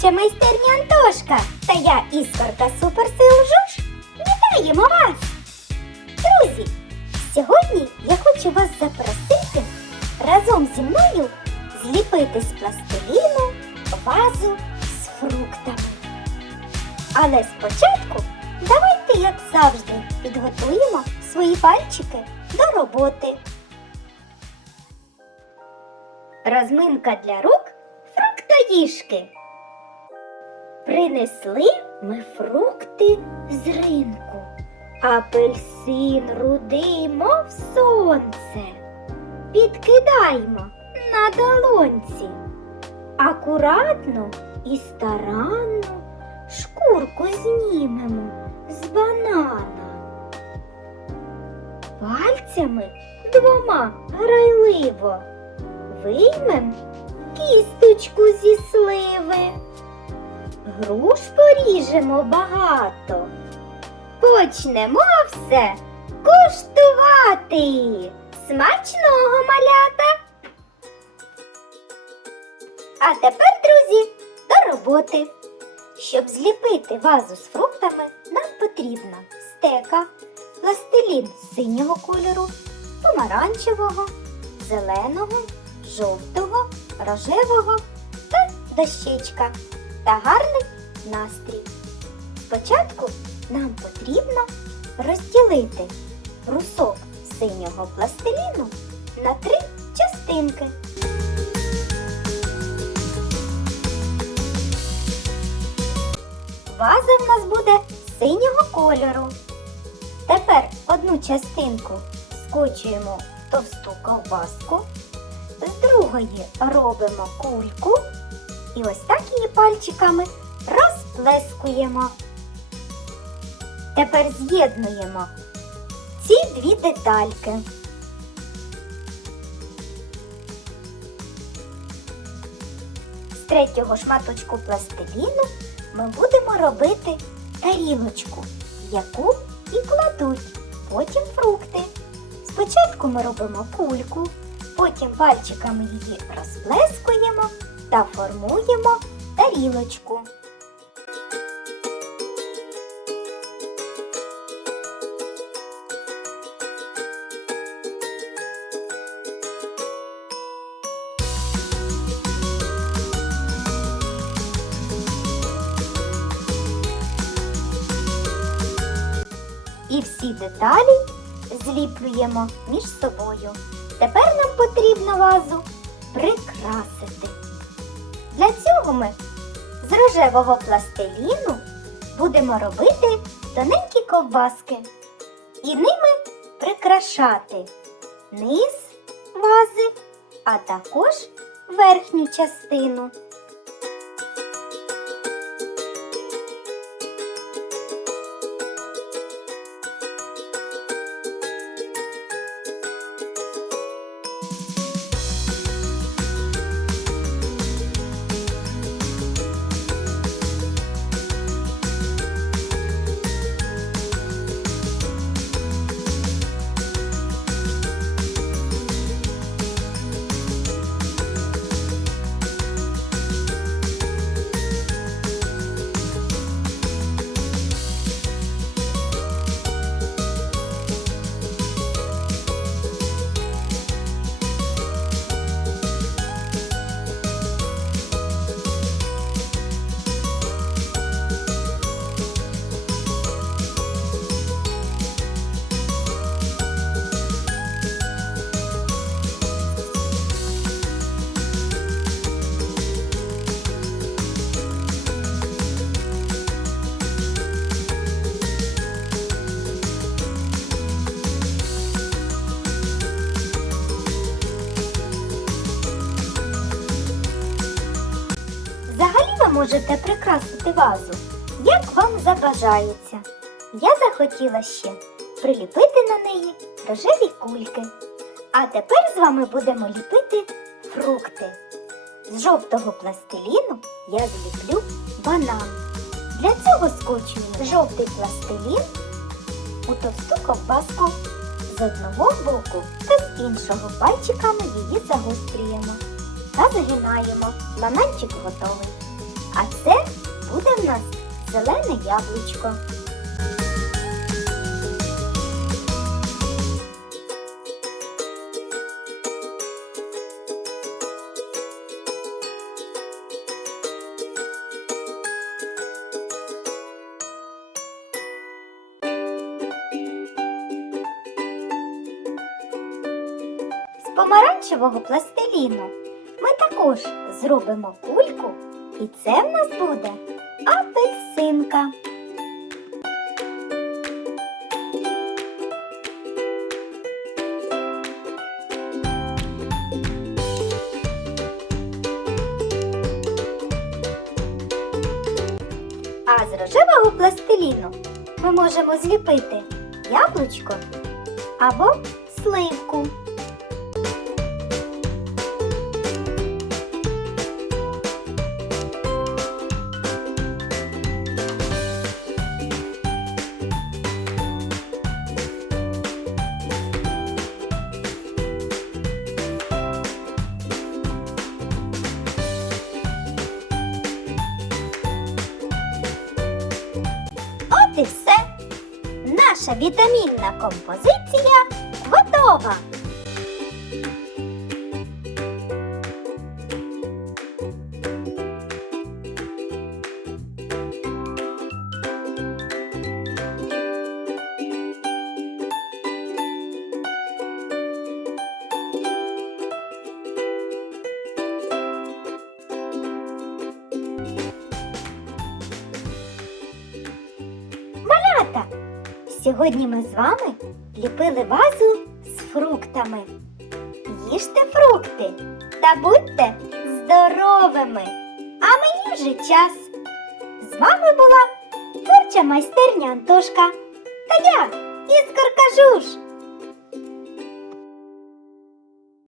творча майстерня Антошка та я, іскорка Суперсил Жуж, вітаємо вас! Друзі, сьогодні я хочу вас запросити разом зі мною зліпити з пластиліну вазу з фруктами. Але спочатку давайте, як завжди, підготуємо свої пальчики до роботи. Розминка для рук фруктоїжки. Принесли ми фрукти з ринку. Апельсин рудий, мов сонце. Підкидаймо на долонці. Акуратно і старанно шкурку знімемо з банана. Пальцями двома грайливо виймем кісточку зі сливи. Груш поріжемо багато. Почнемо все куштувати. Смачного малята. А тепер, друзі, до роботи. Щоб зліпити вазу з фруктами, нам потрібна стека, пластилін синього кольору, помаранчевого, зеленого, жовтого, рожевого та дощечка та гарний настрій. Спочатку нам потрібно розділити брусок синього пластиліну на три частинки. Ваза в нас буде синього кольору. Тепер одну частинку скочуємо в товсту ковбаску, з другої робимо кульку і ось так її пальчиками розплескуємо. Тепер з'єднуємо ці дві детальки. З третього шматочку пластиліну ми будемо робити тарілочку, яку і кладуть потім фрукти. Спочатку ми робимо кульку, потім пальчиками її розплескуємо та формуємо тарілочку. І всі деталі зліплюємо між собою. Тепер нам потрібно вазу прикрасити. Для цього ми з рожевого пластиліну будемо робити тоненькі ковбаски і ними прикрашати низ вази, а також верхню частину. Можете прикрасити вазу, як вам забажається. Я захотіла ще приліпити на неї рожеві кульки. А тепер з вами будемо ліпити фрукти. З жовтого пластиліну я зліплю банан. Для цього скочуємо жовтий пластилін у товсту ковбаску з одного боку та з іншого пальчиками її загострюємо та загинаємо. Бананчик готовий. А це буде в нас зелене яблучко. З помаранчевого пластиліну ми також зробимо кульку, і це в нас буде апельсинка. А з рожевого пластиліну ми можемо зліпити яблучко або сливку. От і все. Наша вітамінна композиція готова. Сьогодні ми з вами ліпили вазу з фруктами. Їжте фрукти та будьте здоровими! А мені вже час. З вами була творча майстерня Антошка та я, Іскорка Жуж.